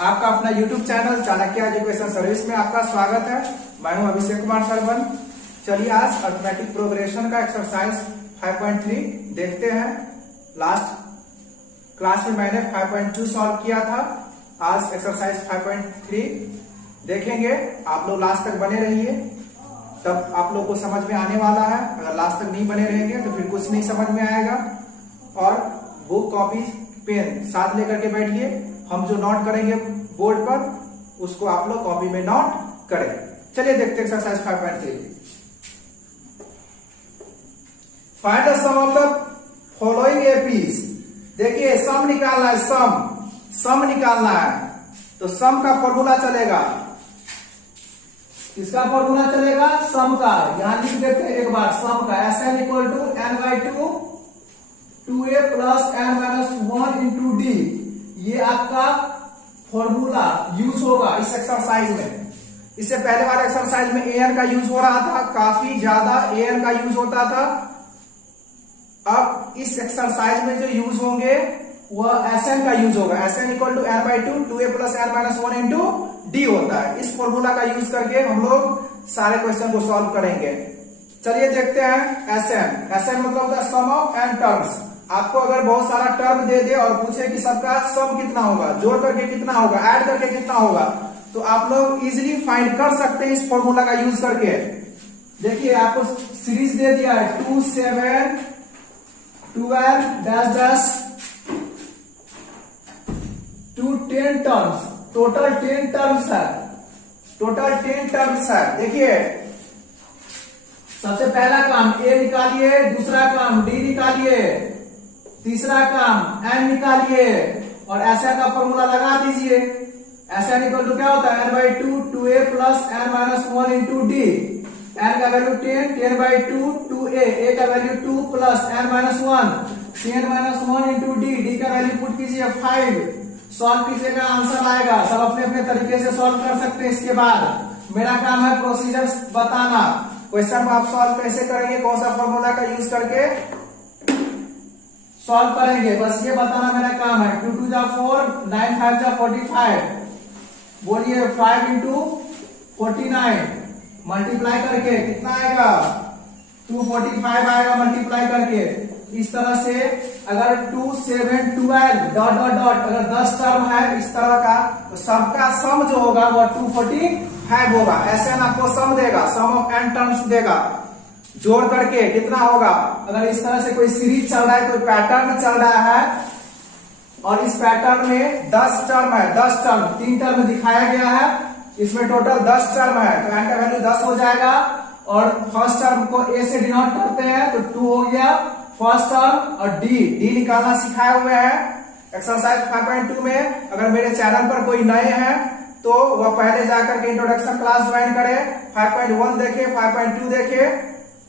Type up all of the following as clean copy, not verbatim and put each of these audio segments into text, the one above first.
आपका अपना YouTube channel Chanakya education service में आपका स्वागत है। मैं हूं अभिषेक कुमार सरवन। चलिए आज अर्थमेटिक प्रोग्रेशन का एक्सरसाइज 5.3 देखते हैं। लास्ट क्लास में मैंने 5.2 सॉल्व किया था। आज एक्सरसाइज 5.3 देखेंगे। आप लोग लास्ट तक बने रहिए, तब आप लोग को समझ में आने वाला है। अगर लास्ट तक नहीं बने रहेंगे तो फिर कुछ नहीं समझ में आएगा। और बुक, कॉपी, पेन साथ लेकर के बैठिए। हम जो नोट करेंगे बोर्ड पर उसको आप लोग कॉपी में नोट करें। चलिए देखते हैं exercise 5.3। Find the sum of the following APs. देखिए सम निकालना है, सम निकालना है। तो सम का फॉर्मूला चलेगा, किसका फॉर्मूला चलेगा? सम का। यहां लिख देते हैं एक बार सम का। Sn equal to n/2 2a plus n-1 into d. ये आपका फॉर्मूला यूज होगा इस एक्सरसाइज में। इससे पहले वाले एक्सरसाइज में an का यूज हो रहा था, काफी ज्यादा an का यूज होता था। अब इस एक्सरसाइज में जो यूज होंगे वह Sn का यूज होगा। Sn equal to n/2 2a plus n-1 into d होता है। इस फॉर्मूला का यूज करके हम लोग सारे क्वेश्चन को सॉल्व करेंगे। चलिए देखते हैं Sn मतलब the sum of n terms. आपको अगर बहुत सारा टर्म दे दे और पूछे कि सबका सम कितना होगा, जोड़ करके कितना होगा, ऐड करके कितना होगा, तो आप लोग इजीली फाइंड कर सकते हैं इस फॉर्मूला का यूज करके। देखिए आपको सीरीज दे दिया है 2 7 12 dash to 10 terms. Total 10 terms है। देखिए सबसे पहला काम a निकालिए, दूसरा काम d निकालिए, तीसरा काम n निकालिए और Sn का फॉर्मूला लगा दीजिए। Sn इक्वल टू क्या होता है? n/2 2a plus n-1 into D. n का वैल्यू 10, 10/2 2a, a का value 2 plus n-1 10-1 into D. D का वैल्यू पुट कीजिए 5। सॉल्व कीजिएगा, आंसर आएगा। सब अपने अपने तरीके से सॉल्व कर सकते हैं। इसके बाद मेरा काम है प्रोसीजर बताना। क्वेश्चन को आप सॉल्व कैसे करेंगे, कौन सा फॉर्मूला का यूज करके सॉल्व करेंगे, बस ये बताना मेरा काम है। 2 2 जा 4, 9 5 जा 45। बोलिए 5 इंटू 49 मल्टीप्लाई करके कितना आएगा? 245 आएगा मल्टीप्लाई करके। इस तरह से अगर 2 7 12 डॉट डॉट डॉट अगर 10 टर्म है इस तरह का, तो सबका सम जो होगा वो 245 होगा। Sn आपको सम देगा, सम ऑफ n टर्म्स देगा। जोड़ करके कितना होगा? अगर इस तरह से कोई सीरीज चल रहा है, कोई पैटर्न चल रहा है और इस पैटर्न में 10 टर्म है, 10 टर्म 3 टर्म दिखाया गया है, इसमें टोटल 10 टर्म है, तो n का वैल्यू 10 हो जाएगा। और फर्स्ट टर्म को a से डिनोट करते हैं तो 2 हो गया फर्स्ट टर्म। और d निकालना सिखाए हुए हैं एक्सरसाइज 5.2 में। अगर मेरे चैनल पर कोई नए हैं तो वह पहले जाकर के इंट्रोडक्शन क्लास ज्वाइन करे, 5.1 देखे, 5.2 देखे,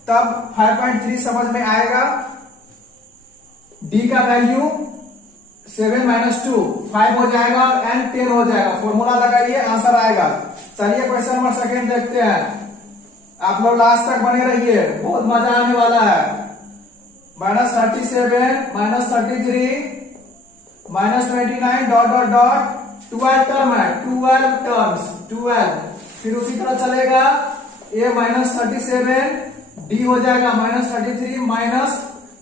तब 5.3 समझ में आएगा। d का वैल्यू 7 - 2 5 हो जाएगा और n 10 हो जाएगा। फॉर्मूला लगाइए, आंसर आएगा। चलिए क्वेश्चन नंबर सेकंड देखते हैं। आप लोग लास्ट तक बने रहिए, बहुत मजा आने वाला है। -37 -33 -29 डॉट डॉट डॉट 12 टर्म है, 12 टर्म्स 12। फिर उसी तरह चलेगा a -37 d हो जाएगा -33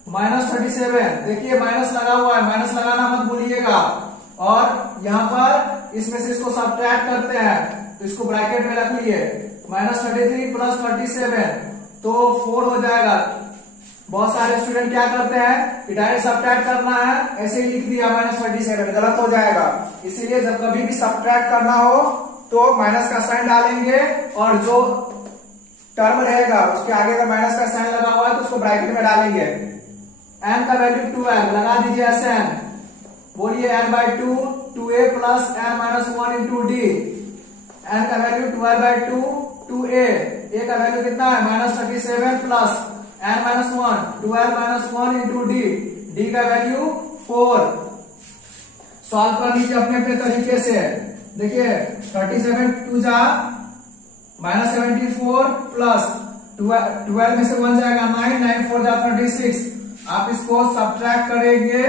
-37। देखिए माइनस लगा हुआ है, माइनस लगाना मत भूलिएगा। और यहां पर इसमें से इसको सब्ट्रैक्ट करते हैं तो इसको ब्रैकेट में रख लिए। -33 प्लस 37 तो 4 हो जाएगा। बहुत सारे स्टूडेंट क्या करते हैं कि डायरेक्ट सब्ट्रैक्ट करना है, ऐसे ही लिख दिया -37, गलत हो जाएगा। इसीलिए जब कभी भी सब्ट्रैक्ट करना हो तो माइनस का साइन डालेंगे और जो टर्म रहेगा उसके आगे अगर माइनस का साइन लगा हुआ है तो उसको ब्रैकेट में डालेंगे। n का वैल्यू 12 लगा दीजिए Sn। बोलिए n/2 2a plus n-1 into D. n का वैल्यू 12/2 2a, a का वैल्यू कितना है? -37 plus n-1 12 - 1 into D. D का वैल्यू 4। सॉल्व कर लीजिए अपने अपने तरीके से। देखिए 37 2 जा -74 प्लस 12 में से 1 जाएगा 9 9 4 जा 36। आप इसको सब्ट्रैक्ट करेंगे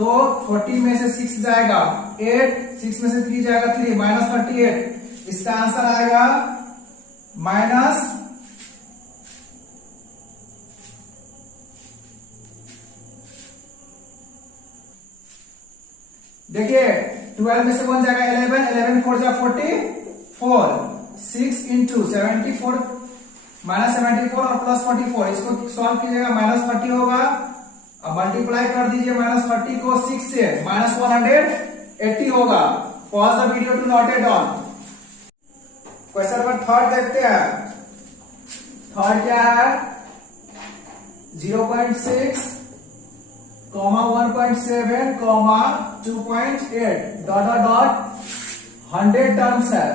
तो 40 में से 6 जाएगा 8, 6 में से 3 जाएगा 3, -38। इसका आंसर आएगा माइनस देखिए 12 में से कौन जाएगा 11, 11 4 जा 44, 6 इंटू 74 -74 और +44, इसको सॉल्व कीजिएगा -30 होगा। अब मल्टीप्लाई कर दीजिए -30 को 6 से, -180 होगा। Pause the video to note it down. Question number 3 देखते हैं। 3 क्या है 0.6, 1.7, 2.8 डॉट 100 टर्म्स है।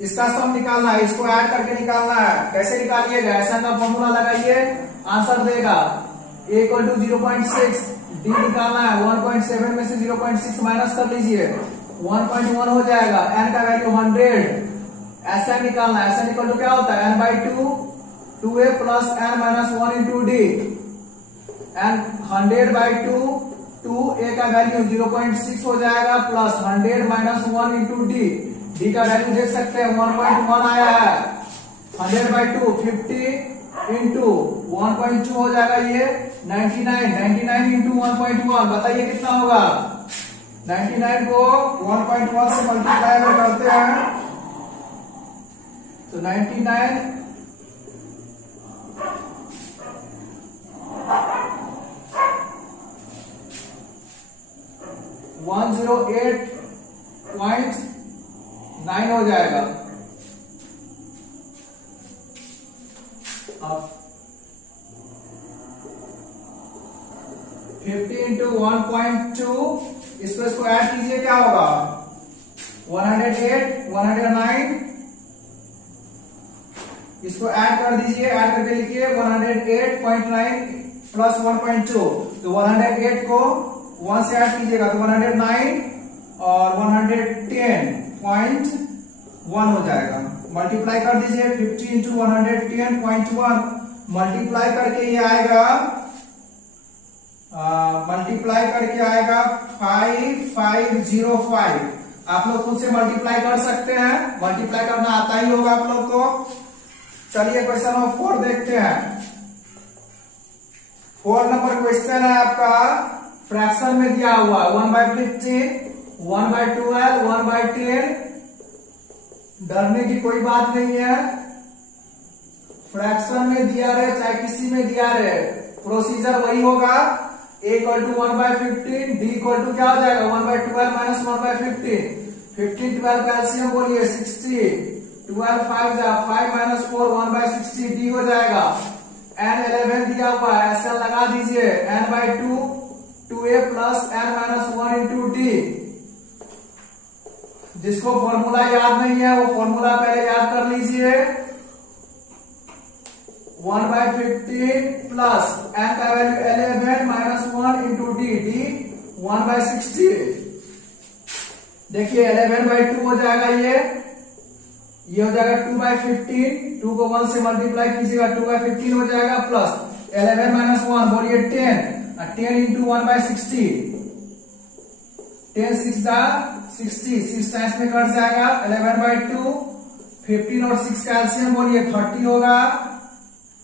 इसका सम निकालना है, इसको ऐड करके निकालना है। कैसे निकालिएगा, ऐसा का फॉर्मूला लगाइए, आंसर देगा a = 0.6, d निकालना है 1.7 में से 0.6 माइनस कर लीजिए 1.1 हो जाएगा। n का वैल्यू 100, ऐसा निकालना है। ऐसा इक्वल टू क्या होता है n/2, 2a plus n minus 1 into D, and 100/2, 2a का वैल्यू 0.6 हो जाएगा plus 100 minus 1 into D, D का वैल्यू देख सकते हैं 1.1 आया है। 100/2 50 इंटू 1.2 हो जाएगा ये 99 इंटू 1.1, बताइए कितना होगा। 99 को 1.1 से मल्टीप्लाई करते हैं तो 99 108.9 हो जाएगा। अब 50 इंटू 1.2, इसको ऐड कीजिए, क्या होगा 108, 109, इसको ऐड कर दीजिए, ऐड करके लिखिए 108.9 प्लस 1.2, तो 108 को 1 से ऐड कीजिएगा तो 109 और 110.1 हो जाएगा। मल्टीप्लाई कर दीजिए 50 इंटू 110.1, मल्टीप्लाई करके ये आएगा 5505। आप लोग खुद से मल्टीप्लाई कर सकते हैं, मल्टीप्लाई करना आता ही होगा आप लोग को। चलिए क्वेश्चन नंबर 4 देखते हैं। 4 नंबर क्वेश्चन है आपका, फ्रैक्शन में दिया हुआ 1/15, 1/12, 1/10। डरने की कोई बात नहीं है, फ्रैक्शन में दिया रहे चाहे किसी में दिया रहे, प्रोसीजर वही होगा। a = 1/15, d = क्या हो जाएगा 1/12 माइनस 1/15, 15 12 कैल्सियम बोलिए 60, 12 5 जा 5 माइनस 4 1/60, d हो जाएगा। n 11 दिया हुआ है, ऐसा लगा दीजिए n/2, 2a plus n minus 1 into D. जिसको फॉर्मूला याद नहीं है वो फॉर्मूला पहले याद कर लीजिए। 1/15 प्लस n का value 11 minus 1 into D, D 1/60। देखिए 11/2 हो जाएगा, ये हो जाएगा 2/15, 2 को 1 से मल्टीप्लाई कीजिएगा 2/15 हो जाएगा, प्लस 11 माइनस 1 बोलिए 10, 10 इंटू 1/60, 10 6 जा 60, 6 टाइम्स में कट जाएगा 11/2, 15 और 6 कैल्सियम बोलिए 30 होगा,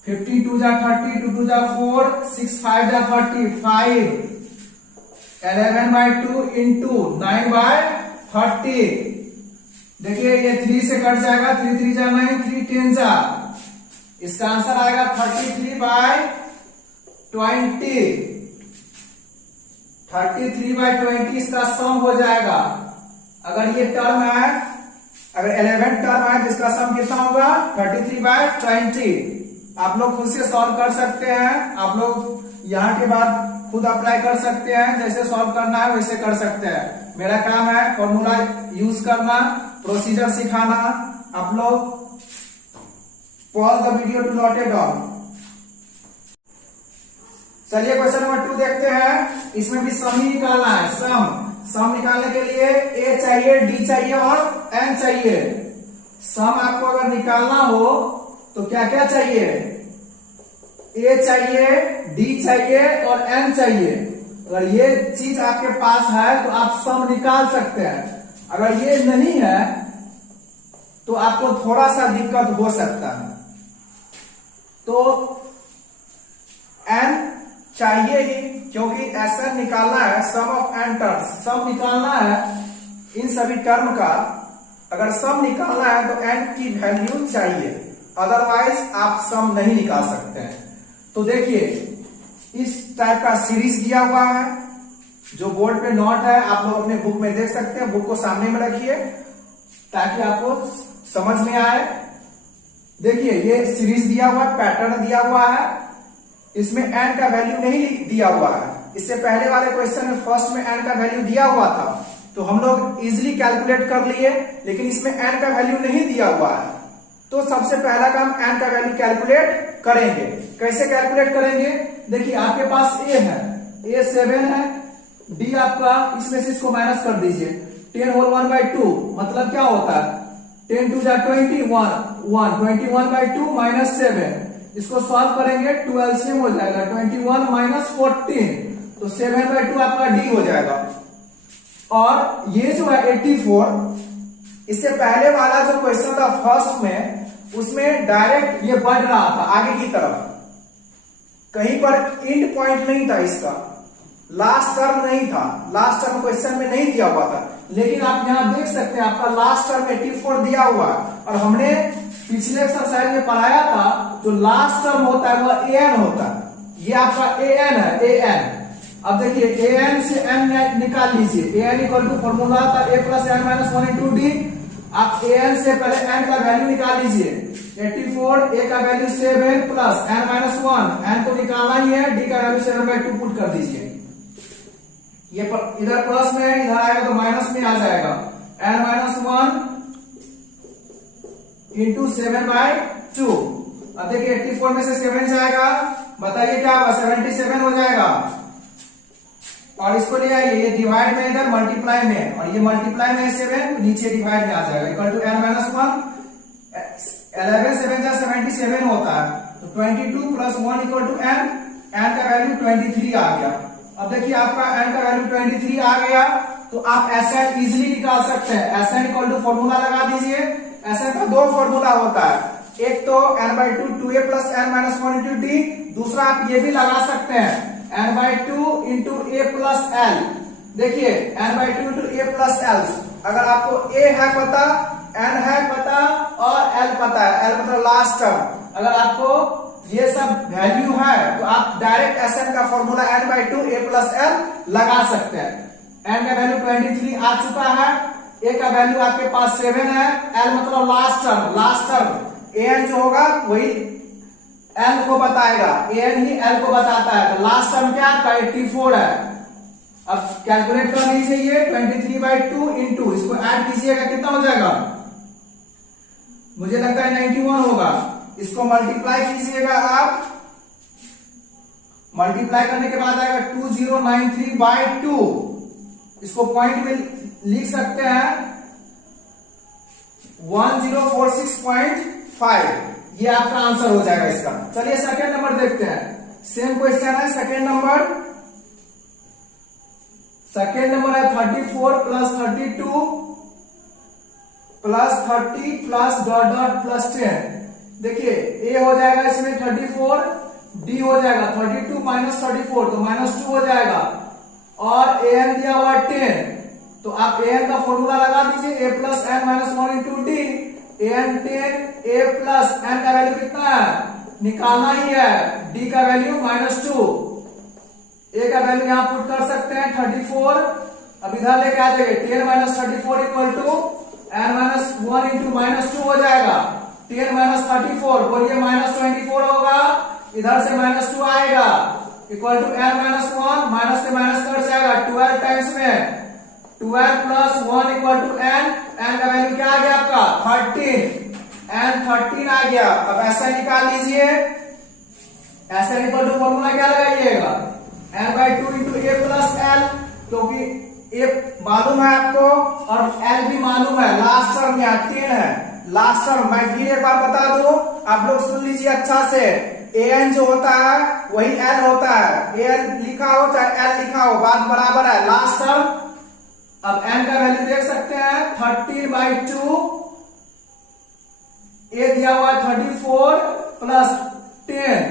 15 2 जा 30, 2 2 जा 4, 6 5 जा 35, 11/2 इंटू 9/30। देखिए ये 3 से कट जाएगा, 3 3 जा 9, 3 10 जा, इसका आंसर आएगा 33/20। 33/20 इसका सम हो जाएगा। अगर ये टर्म है, अगर 11 टर्म है तो इसका सम कितना होगा 33/20। आप लोग खुद से सॉल्व कर सकते हैं, आप लोग यहाँ के बाद खुद अप्लाई कर सकते हैं, जैसे सॉल्व करना है वैसे कर सकते हैं। मेरा काम है फॉर्मूला यूज करना, प्रोसीजर सिखाना। आप लोग pause the video to note it down. चलिए क्वेश्चन नंबर 2 देखते हैं। इसमें भी सम ही निकालना है। सम निकालने के लिए a चाहिए, d चाहिए और n चाहिए। सम आपको अगर निकालना हो तो क्या क्या चाहिए, ए चाहिए, डी चाहिए और एन चाहिए। अगर ये चीज आपके पास है तो आप सम निकाल सकते हैं। अगर ये नहीं है तो आपको थोड़ा सा दिक्कत हो सकता है। तो एन चाहिए ही, क्योंकि एसएन निकालना है, सम ऑफ एन टर्म्स, सम निकालना है इन सभी टर्म का। अगर सम निकालना है तो एन की वैल्यू चाहिए, अदरवाइज आप सम नहीं निकाल सकते हैं। तो देखिए इस टाइप का सीरीज दिया हुआ है, जो बोर्ड पे नोट है, आप लोग अपने बुक में देख सकते हैं। बुक को सामने में रखिए ताकि आपको समझ में आए। देखिए ये सीरीज दिया हुआ है, पैटर्न दिया हुआ है, इसमें एन का वैल्यू नहीं दिया हुआ है। इससे पहले वाले क्वेश्चन में फर्स्ट में एन का वैल्यू दिया हुआ था, तो हम लोग इजिली कैलकुलेट कर लिए, लेकिन इसमें एन का वैल्यू नहीं दिया हुआ है। तो सबसे पहला काम एन का वैल्यू कैलकुलेट करेंगे। कैसे कैलकुलेट करेंगे? देखिए आपके पास ए है, ए 7 है, डी आपका, इसमें से इसको माइनस कर दीजिए, 10 होल 1/2 मतलब क्या होता है 10 2 जा 21, 21/2 माइनस 7। इसको सॉल्व करेंगे, 2 एलसीएम हो जाएगा, 21 माइनस 14, तो 7/2 आपका डी हो जाएगा। और ये जो है 84, इससे पहले वाला जो क्वेश्चन था फर्स्ट में, उसमें डायरेक्ट ये बढ़ रहा था आगे की तरफ, कहीं पर एंड पॉइंट नहीं था, इसका लास्ट टर्म नहीं था, लास्ट टर्म क्वेश्चन में नहीं दिया हुआ था। लेकिन आप यहां देख सकते हैं आपका लास्ट टर्म 84 दिया हुआ है, और हमने पिछले एक्सरसाइज में पढ़ाया था जो लास्ट टर्म होता है वह an होता है। ये आपका an है, an। अब देखिए an से n निकाल लीजिए, an इक्वल टू फॉर्मूला था a plus n minus 1 into D. आप an से पहले n का वैल्यू निकाल लीजिए, 84, a का value 7 plus n minus 1, n को निकालना ही है, d का वैल्यू 7/2 पुट कर दीजिए। ये इधर प्लस में है, इधर आएगा तो माइनस में आ जाएगा, n माइनस 1 इंटू 7/2। अब देखिए 84 में से 7 जाएगा, बताइए क्या होगा, 77 हो जाएगा। और इसको ले आइए, ये डिवाइड में इधर मल्टीप्लाई में, और ये मल्टीप्लाई में 7 नीचे डिवाइड में आ जाएगा, इक्वल टू n माइनस 1, 11 7 जा 77 होता है, तो 22 प्लस 1 इक्वल टू n का वैल्यू 23 आ गया। अब देखिए आपका n का वैल्यू 23 आ गया, तो आप Sn इजिली निकाल सकते हैं। Sn इक्वल टू फॉर्मूला लगा दीजिए। Sn का दो फॉर्मूला होता है, एक तो n/2 2a plus n minus 1 into D, दूसरा आप ये भी लगा सकते हैं n/2 into a plus l। देखिए n/2 into a plus l, अगर आपको a है पता, n है पता और l पता है, l मतलब लास्ट टर्म, अगर आपको ये सब वैल्यू है तो आप डायरेक्ट Sn का formula n/2 a plus l लगा सकते हैं। n का वैल्यू 23 आ चुका है, a का वैल्यू आपके पास 7 है, l मतलब last term, last term an जो होगा वही l को बताएगा, an ही l को बताता है। तो लास्ट टर्म क्या आपका 84 है। अब कैलकुलेट कर लीजिए, ये 23/2 इंटू, इसको ऐड कीजिएगा, कितना हो जाएगा, मुझे लगता है 91 होगा। इसको मल्टीप्लाई कीजिएगा आप, मल्टीप्लाई करने के बाद आएगा 2093/2। इसको पॉइंट में लिख सकते हैं 1046.5, ये आपका आंसर हो जाएगा इसका। चलिए सेकंड नंबर देखते हैं, सेम क्वेश्चन है। सेकंड नंबर है 34 plus 32 plus 30 plus dot dot plus 10। देखिए a हो जाएगा इसमें 34, d हो जाएगा 32 माइनस 34 तो -2 हो जाएगा, और an दिया हुआ 10, तो आप an का फॉर्मूला लगा दीजिए, a plus n minus 1 into D, an 10, a plus n का वैल्यू कितना है निकालना ही है, d का वैल्यू -2, a का वैल्यू यहां पुट कर सकते हैं 34। अब इधर लेके आ जाइए, 10 minus 34 equal to n minus 1 into -2 हो जाएगा, 10 माइनस 34 बोलिए -24 होगा, इधर से -2 आएगा, equal to n minus 1, minus से माइनस कट जाएगा, 12 टाइम्स में 12 प्लस 1 इक्वल टू n का वैल्यू क्या आ गया आपका 13, n 13 आ गया। अब ऐसा निकाल लीजिए, ऐसा इक्वल टू फॉर्मूला क्या लगाइएगा, n/2 into a plus l, क्योंकि a मालूम है आपको और l भी मालूम है, लास्ट टर्म में 10 है, लास्ट टर्म मैं फिर एक बार बता दूं, आप लोग सुन लीजिए अच्छा से, an जो होता है वही l होता है, an लिखा हो चाहे l लिखा हो बात बराबर है। लास्ट टर्म, अब n का वैल्यू देख सकते हैं 13/2, a दिया हुआ 34 प्लस 10,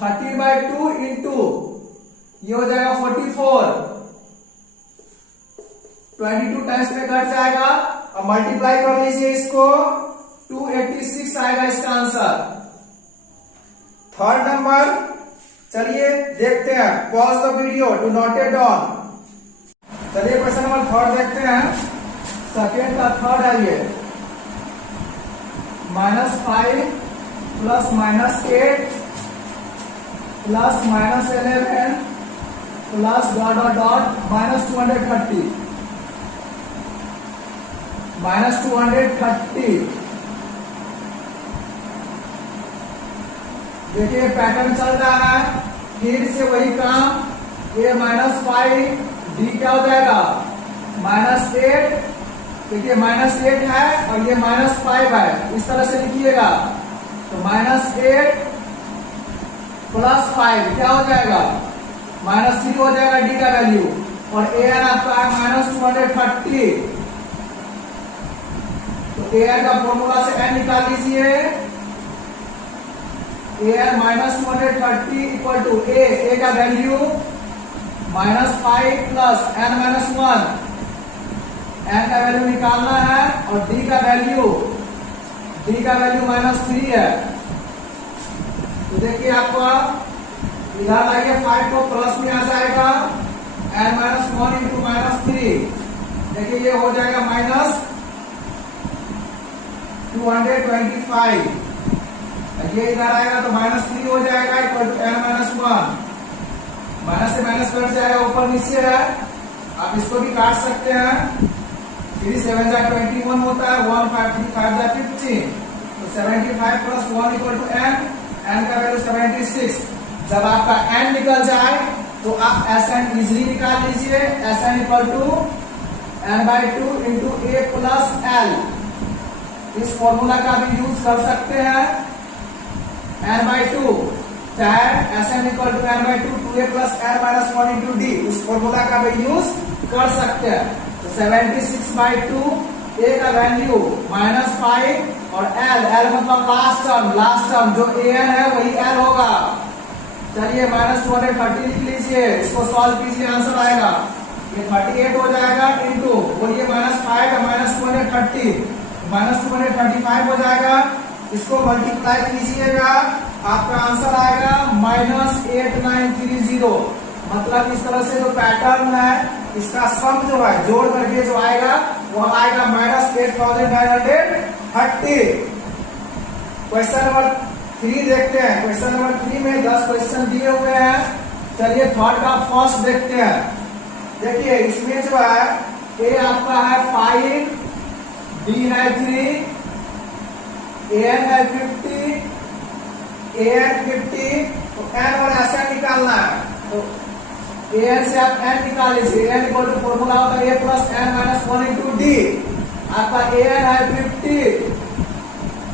13/2 इंटू ये हो जाएगा 44, 22 टाइम्स में कट जाएगा। अब मल्टीप्लाई कर लीजिए इसको, 286 आएगा इसका आंसर। थर्ड नंबर, चलिए देखते हैं, pause the video to note it down. चलिए क्वेश्चन नंबर थर्ड देखते हैं, सेकेंड का थर्ड है ये, -5 plus -8 plus -11 plus dot dot dot -230, -230। देखिए पैटर्न चल रहा है, फिर से वही काम, ये -5, डी क्या हो जाएगा -8, देखिए -8 है और ये -5 है, इस तरह से लिखिएगा। तो -8 प्लस 5 क्या हो जाएगा -3 हो जाएगा डी का वैल्यू, और ए एन आपका है -230। तो ए एन का फॉर्मूला से एन निकाल लीजिए, ए एन -230 इक्वल टू ए का वैल्यू -5 प्लस n-1, n का वैल्यू निकालना है, और d का वैल्यू -3 है। तो देखिए आपका इधर लाइए 5 को प्लस में आ जाएगा, n-1 इंटू -3, देखिए ये हो जाएगा -225, ये इधर आएगा तो -3 हो जाएगा इक्वल टू n-1, माइनस से माइनस कट जाएगा, ऊपर नीचे है, आप इसको भी काट सकते हैं। 3 7 जा 21 होता है, 1 5 3 5 जा 15, तो 75 plus 1 equal to n, n का वैल्यू 76। जब आपका n निकल जाए तो आप Sn इजिली निकाल लीजिए, Sn equal to n/2 into a plus l। इस फॉर्मूला का भी यूज कर सकते हैं, n/2 चाहे Sn equal to n/2 2a plus n-1 into d, इस फॉर्मूला का भी यूज कर सकते हैं। तो 76/2, a का वैल्यू -5 और l मतलब लास्ट टर्म जो an है वही l होगा। चलिए -230 लिख लीजिए, इसको सॉल्व कीजिए, आंसर आएगा ये 38 हो जाएगा, इंटू बोलिए -5 का -230, -235 हो जाएगा, इसको मल्टीप्लाई कीजिएगा, आपका आंसर आएगा -8930। मतलब इस तरह से जो पैटर्न है इसका सम जो है जोड़ करके जो आएगा वो आएगा -8930। क्वेश्चन नंबर 3 देखते हैं, क्वेश्चन नंबर 3 में 10 क्वेश्चन दिए हुए हैं। चलिए थर्ड का फर्स्ट देखते हैं। देखिए इसमें जो है ए आपका है 5, बी है 3, an है 50, an 50, तो n और Sn निकालना है। तो an से आप n निकाल लीजिए, n इक्वल टू फॉर्मूला होता है a plus n-1 into D. आपका an है 50,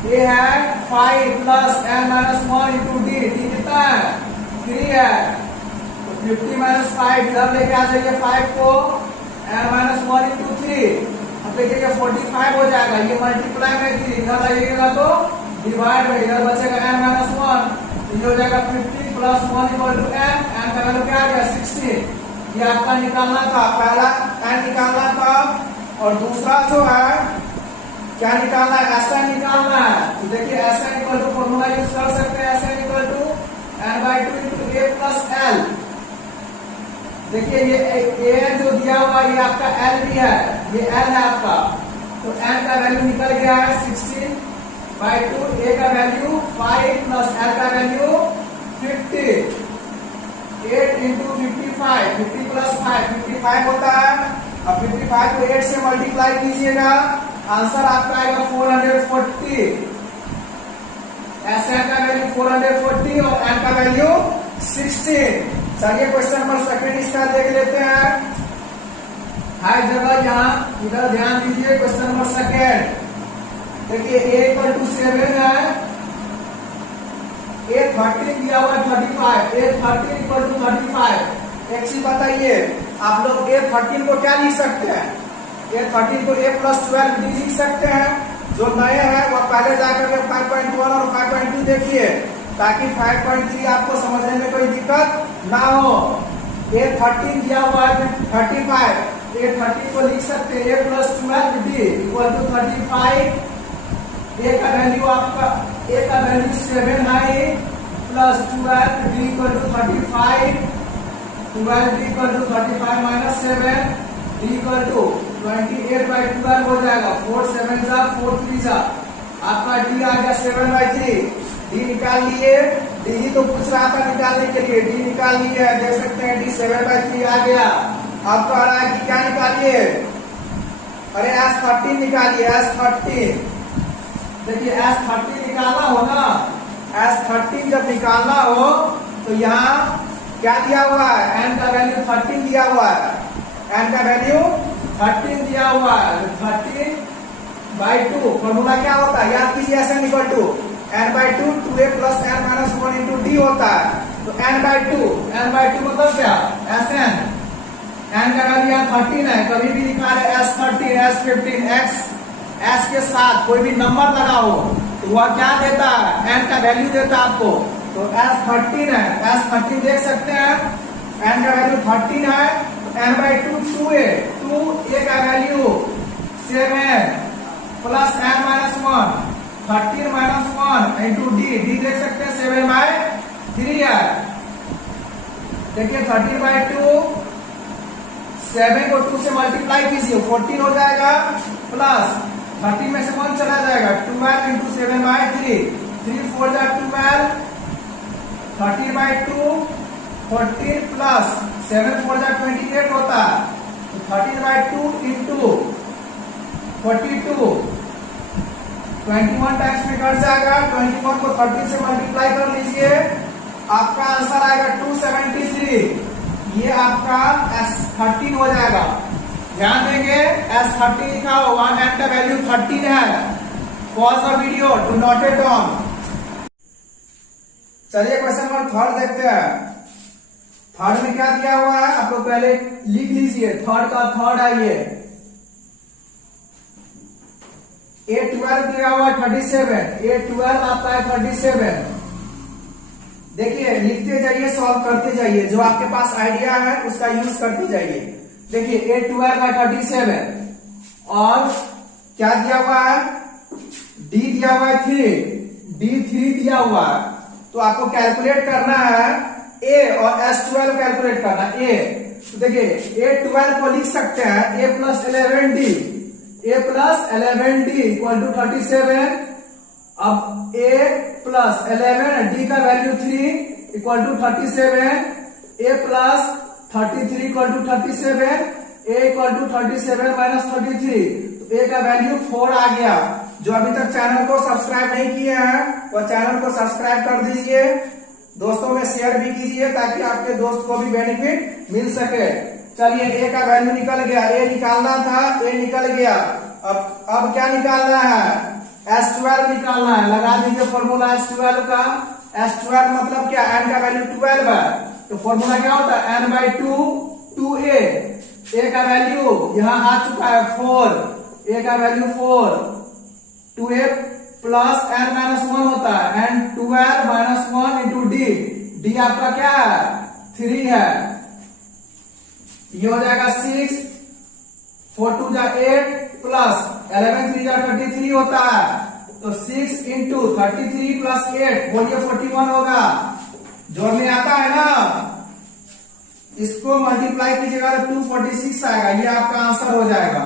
a है 5 plus n-1 into D, D कितना है 3 है, तो 50 - 5 इधर लेके आ जाइए 5 को, n-1 इंटू 3, अब देखिए ये 45 हो जाएगा, ये मल्टीप्लाई में 3 इधर लाइएगा तो डिवाइड में इधर बचेगा n-1, ये हो जाएगा 50 प्लस 1 इक्वल टू n का वैल्यू क्या आ गया 16। ये आपका निकालना था, पहला n निकालना था और दूसरा जो है क्या निकालना है, Sn निकालना है। तो देखिए Sn equal to formula use कर सकते हैं, Sn equal to n/2 into a plus l। देखिए ये an जो दिया हुआ ये आपका l भी है, ये l है आपका, तो n का वैल्यू निकल गया है 16/2, a का वैल्यू 5 प्लस l का वैल्यू 50, 8 इंटू 55, 50 प्लस 5 55 होता है। अब 55 को 8 से मल्टीप्लाई कीजिएगा, आंसर आपका आएगा 440। Sn का वैल्यू 440 और n का वैल्यू 16। चलिए क्वेश्चन नंबर सेकंड इसका देख लेते हैं। हर जगह यहाँ इधर ध्यान दीजिए, क्वेश्चन नंबर सेकंड देखिए a इक्वल टू 7 है, a A13 दिया हुआ है 35, A13 इक्वल टू 35। एक चीज बताइए, आप लोग A13 को क्या लिख सकते हैं? A13 को A+12 भी लिख सकते हैं। जो नए हैं वो पहले जाकर के 5.1 और 5.2 देखिए, ताकि 5.3 आपको समझने में कोई दिक्कत ना हो। A13 दिया हुआ है 35, A13 को लिख सकते हैं A+12 इक्वल टू 35। A का वैल्यू आपका A का वैल्यू 7 है plus 12 D equal to 35, 12 D equal to 35 minus 7 D equal to 28/12 हो जाएगा। 4 7 जा 4 3 जा, आपका D आ गया 7/3। D निकाल लिए, D ही तो पूछ रहा था निकालने के लिए, D निकाल लिए, देख सकते हैं D 7/3 आ गया। अब कह रहा है कि क्या निकालिए? अरे S13 निकालिए, S13। देखिए S13 निकालना हो ना, S13 जब निकालना हो तो यहाँ क्या दिया हुआ है? n का वैल्यू 13 दिया हुआ है, n का वैल्यू 13 दिया हुआ है। 13/2 फॉर्मूला क्या होता है? याद कीजिए, Sn equal to n/2 2a plus n minus 1 into d होता है। तो n/2 मतलब क्या? Sn, n का वैल्यू यहाँ 13 है। कभी भी लिखा है S13, S15, S के साथ कोई भी नंबर लगाओ तो वह क्या देता है? n का वैल्यू देता है आपको। तो S13 है, S13 देख सकते हैं, n का वैल्यू 13 है, n/2 2a का value 7 plus n minus 1, 13 minus 1 into D देख सकते हैं 7/3 है। देखिए 13/2, 7 को 2 से मल्टीप्लाई कीजिए 14 हो जाएगा, प्लस 13 में से 1 चला जाएगा, 12 इंटू 7/3, 3 4 जा 12, 30/2 14 प्लस 7 4 जा 28 होता है। तो 13/2 इंटू 42, 21 टाइम्स में कट जाएगा। 21 को 30 से मल्टीप्लाई कर लीजिए, आपका आंसर आएगा 273। ये आपका S13 हो जाएगा। ध्यान देंगे, S13 लिखा हो, वहां n का वैल्यू 13 है। Pause the video, do not it down. चलिए क्वेश्चन नंबर 3 देखते हैं। थर्ड में क्या दिया हुआ है आप लोग पहले लिख लीजिए। थर्ड का थर्ड है ये। A12 दिया हुआ है 37, A12 आपका है 37। देखिए लिखते जाइए, सॉल्व करते जाइए, जो आपके पास आइडिया है उसका यूज करते जाइए। देखिए A12 है 37 और क्या दिया हुआ है? D दिया हुआ है 3, D3 दिया हुआ है। तो आपको कैलकुलेट करना है A और S12 कैलकुलेट करना है। A तो देखिए A12 को लिख सकते हैं A plus 11D, A plus 11D equal to 37। अब A प्लस 11 D का value 3 equal to 37, A plus 33 equal to 37, A equal to 37 minus 33, तो A का वैल्यू 4 आ गया। जो अभी तक चैनल को सब्सक्राइब नहीं किए हैं वो चैनल को सब्सक्राइब कर दीजिए, दोस्तों में शेयर भी कीजिए ताकि आपके दोस्त को भी बेनिफिट मिल सके। चलिए A का वैल्यू निकल गया, A निकालना था, A निकल गया। अब क्या निकालना है? S12 निकालना है। लगा दीजिए फॉर्मूला S12 का। S12 मतलब क्या? n का वैल्यू 12 है, तो फॉर्मूला क्या होता है? n/2 2a। A का वैल्यू यहां आ चुका है 4, A का value 4, 2a plus n minus 1 होता है, n 12 माइनस 1 इंटू D आपका क्या है? 3 है। ये हो जाएगा 6, 4 2 जा 8 प्लस 11 3 जा 33 होता है। तो 6 इंटू 33 प्लस 8 बोलिए 41 होगा। जोड़ने आता है ना, इसको मल्टीप्लाई कीजिएगा तो 246 आएगा। ये आपका आंसर हो जाएगा।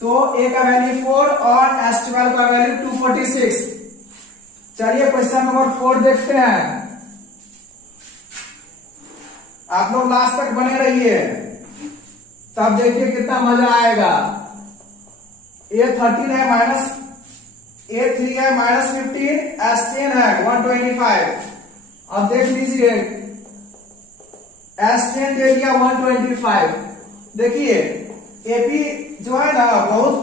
तो A का वैल्यू 4 और S12 का वैल्यू 246। चलिए क्वेश्चन नंबर 4 देखते हैं। आप लोग लास्ट तक बने रहिए, तब देखिए कितना मजा आएगा। A13 है माइनस, A3 है -15, S10 है 125। अब देख लीजिए S10 दे दिया 125। देखिए AP जो है ना बहुत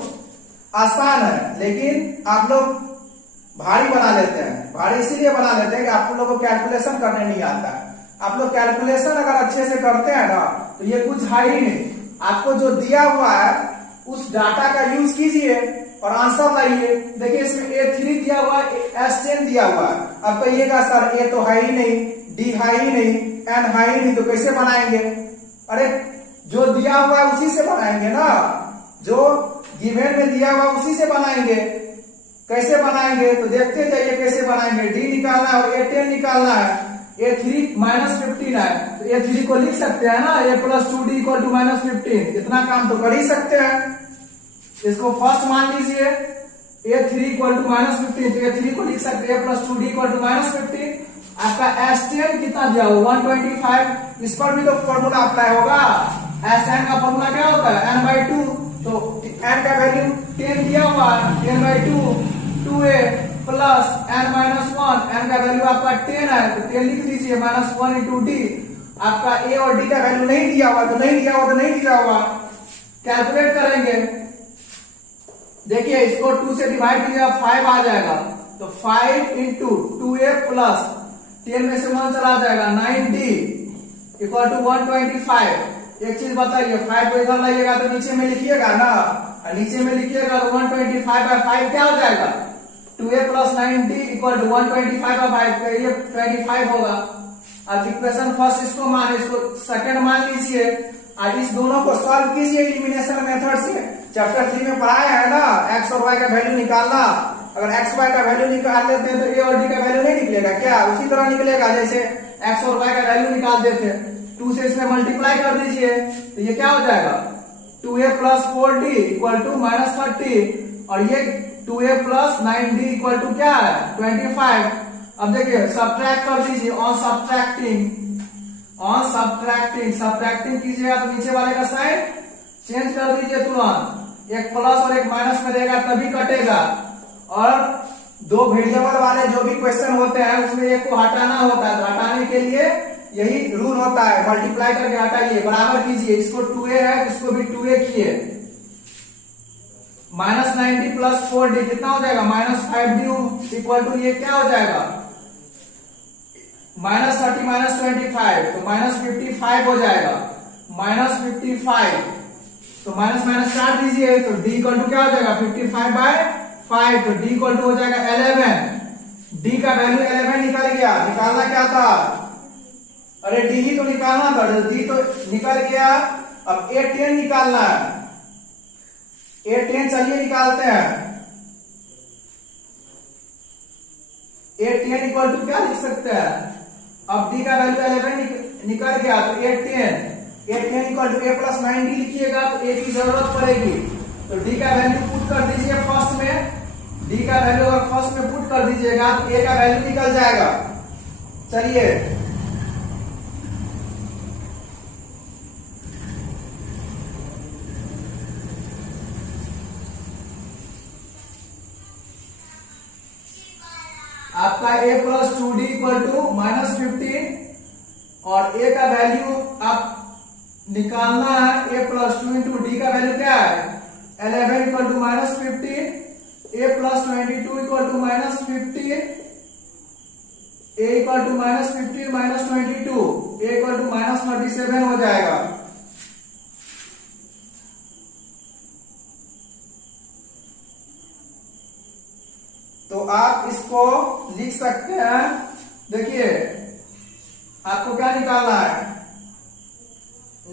आसान है, लेकिन आप लोग भारी बना लेते हैं। भारी इसीलिए बना लेते हैं कि आप लोग को कैलकुलेशन करने नहीं आता है। आप लोग कैलकुलेशन अगर अच्छे से करते हैं ना तो ये कुछ है ही नहीं। आपको जो दिया हुआ है उस डाटा का यूज कीजिए और आंसर लाइए। देखिए इसमें A3 दिया हुआ है, S10 दिया हुआ है। अब कहिएगा सर A तो है ही नहीं, D है ही नहीं, N है ही नहीं, तो कैसे बनाएंगे? अरे जो दिया हुआ है उसी से बनाएंगे ना, जो गिवन में दिया हुआ उसी से बनाएंगे। कैसे बनाएंगे तो देखते जाइए कैसे बनाएंगे। D निकालना है और A10 निकालना है। A3 -15 है तो A3 को लिख सकते हैं ना, A + 2D = -15। इतना काम तो कर ही सकते हैं। इसको फर्स्ट मान लीजिए A3 = -15, तो A3 को लिख सकते हैं A + 2D = -15। आपका S10 कितना दिया हो 125, इस पर भी तो फॉर्मूला अप्लाई होगा। Sn का फॉर्मूला क्या होता है n/2, तो n का वैल्यू 10 दिया हुआ है, 10/2 2a प्लस n-1, n का वैल्यू आपका 10 है तो 10 लिख दीजिए, -1 × d। आपका a और d का वैल्यू नहीं दिया हुआ तो नहीं दिया हुआ तो नहीं दिया हुआ, कैलकुलेट करेंगे। देखिए इसको 2 से डिवाइड कीजिएगा 5 आ जाएगा, तो 5 × 2a प्लस 10 में से 1 चला जाएगा 9d = 125। एक चीज बताइए, 5 को इधर लाइएगा तो नीचे में लिखिएगा ना, नीचे में लिखिएगा तो 125/5 क्या हो जाएगा 2a + 9d = 125/5, तो ये 25 होगा। अब इक्वेशन फर्स्ट इसको मान, इसको सेकंड मान लीजिए और इस दोनों को सॉल्व कीजिए एलिमिनेशन मेथड से। चैप्टर 3 में पढ़ाया है ना x और y का वैल्यू निकालना। अगर x y का वैल्यू निकाल लेते हैं तो a और d का वैल्यू नहीं निकलेगा क्या? उसी तरह निकलेगा जैसे x और y का वैल्यू निकाल देते हैं। 2 से इसमें मल्टीप्लाई कर दीजिए तो ये क्या हो जाएगा 2a + 4d = -30 और ये 2a + 9d = क्या है 25। अब देखिए सब्ट्रैक्ट कर दीजिए, सब्ट्रैक्टिंग कीजिएगा तो नीचे वाले का साइन चेंज कर दीजिए तुरंत। एक प्लस और एक माइनस में रहेगा तभी कटेगा। और दो वेरिएबल वाले जो भी क्वेश्चन होते हैं उसमें एक को हटाना होता है, तो हटाने के लिए यही रूल होता है, मल्टीप्लाई करके हटाइए, बराबर कीजिए। इसको 2a है इसको भी 2a किए, -90 + 4d कितना हो जाएगा -5d = ये क्या हो जाएगा -30 - 25 तो -55 हो जाएगा, -55 तो माइनस काट दीजिए तो d = क्या हो जाएगा 55/5, तो d = हो जाएगा 11। d का वैल्यू 11 निकल गया। निकालना क्या था, अरे d ही तो निकालना था, d तो निकल गया। अब A10 निकालना है, A10 चलिए निकालते हैं। A10 = क्या लिख सकते हैं, अब d का वैल्यू 11 निकल गया तो A10 = a + 9d लिखिएगा तो a की जरूरत पड़ेगी, तो d का वैल्यू पुट कर दीजिए फर्स्ट में। d का वैल्यू अगर फर्स्ट में पुट कर दीजिएगा तो a का वैल्यू निकल जाएगा। चलिए आपका a + 2d = -15 और a का वैल्यू आप निकालना है। a + 2 × d का वैल्यू क्या है 11 = -15, a + 22 = -15, a = -15 - 22, a = -37 हो जाएगा। तो आप इसको लिख सकते हैं। देखिए आपको क्या निकालना है,